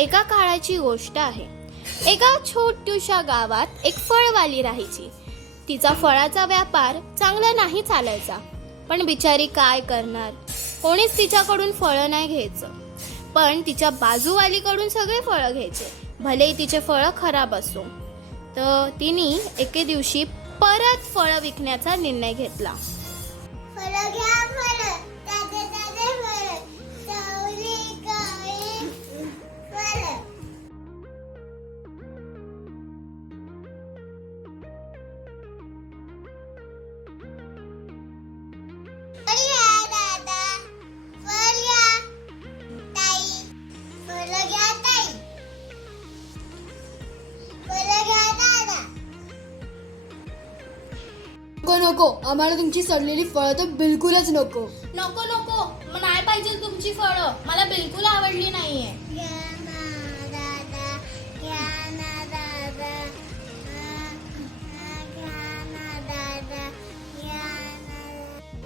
एका काळाची गोष्ट आहे. एका छोट्याशा गावात एक फळवाली राहायची. तिचा फळाचा व्यापार चांगला नाही चालायचा. पण बिचारी काय करणार, कोणीच तिच्याकडून फळं नाही घ्यायचं. पण तिच्या बाजूवालीकडून सगळे फळं घ्यायचे, भलेही तिचे फळं खराब असो. तर तिने एके दिवशी परत फळं विकण्याचा निर्णय घेतला. नको, आम्हाला तुमची सडलेली फळं तर बिलकुलच नको. नको नको, नाही पाहिजे तुमची फळं, मला बिलकुल आवडली नाहीये.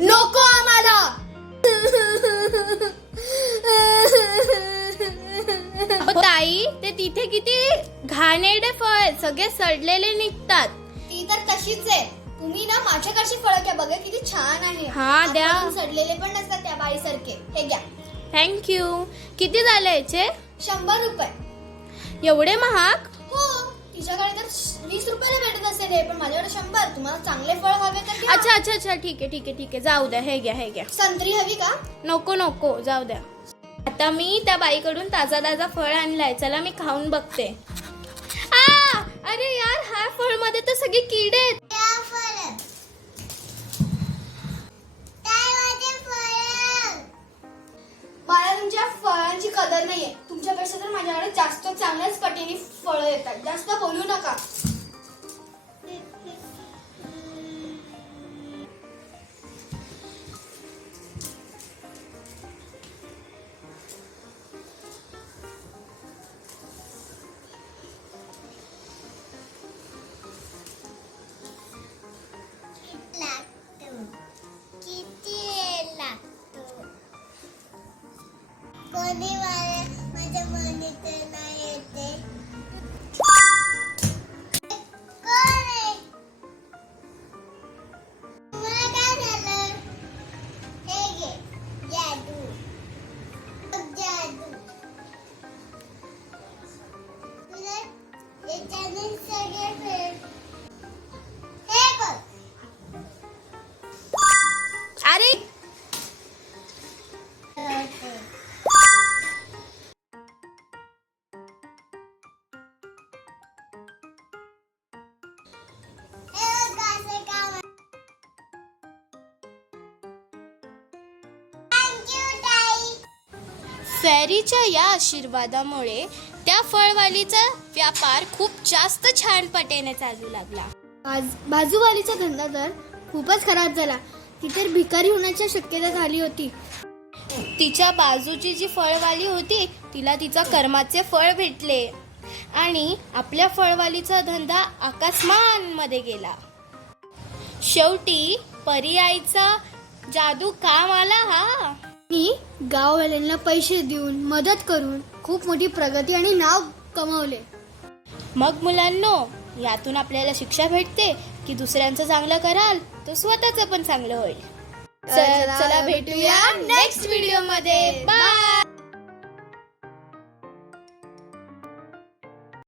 नको आम्हाला. ताई, ते तिथे किती घाणेरडे फळ, सगळे सडलेले निघतात. ती तर तशीच आहे. तुम्ही ना माझ्याकडची फळं घ्या, बघा किती छान आहे. हा द्या. सडलेले पण नसतात त्या बाईसारखे. हे घ्या. थँक्यू. किती झाले याचे? 100 रुपये. एवढे महाग? हो, तिच्याकडे तर 20 रुपयाला भेटत असेल हे, पण माझ्याकडे 100. तुम्हाला चांगले फळ हवे तर घ्या. अच्छा अच्छा अच्छा, ठीक आहे ठीक आहे ठीक आहे, जाऊ द्या. हे घ्या हे घ्या. संत्री हवी का? नको नको, जाऊ द्या. आता मी त्या बाईकडून ताजा ताजा फळ आणलाय, चला मी खाऊन बघते. अरे यार, हा फळ मध्ये तर सगळे किडे आहेत. मला तुमच्या फळांची कदर नाहीये. तुमच्यापेक्षा तर माझ्याकडे जास्त चांगल्याच पटीने फळं येतात. जास्त बोलू नका. अरे फॅरीच्या या आशीर्वादामुळे त्या फळवालीचा व्यापार खूप जास्त छान पटीने चालू लागला. बाजूवालीचा धंदा तर खूपच खराब झाला. ती तर भिकारी होण्याची शक्यता झाली होती. तिच्या बाजूची जी फळवाली होती, तिला तिचा कर्माचे फळ भेटले आणि आपल्या फळवालीचा धंदा आकाशमान मध्ये गेला. शेवटी पर्यायीचा जादू काम आला. हा मी गाववाल्यांना पैसे देऊन मदत करून खूप मोठी प्रगती आणि नाव कमावले. मग मुलांनो, यातून आपल्याला शिक्षा भेटते की दुसऱ्यांचं चांगलं कराल तर स्वतःचं पण चांगलं होईल. चला भेटूया नेक्स्ट व्हिडिओ मध्ये. बाय.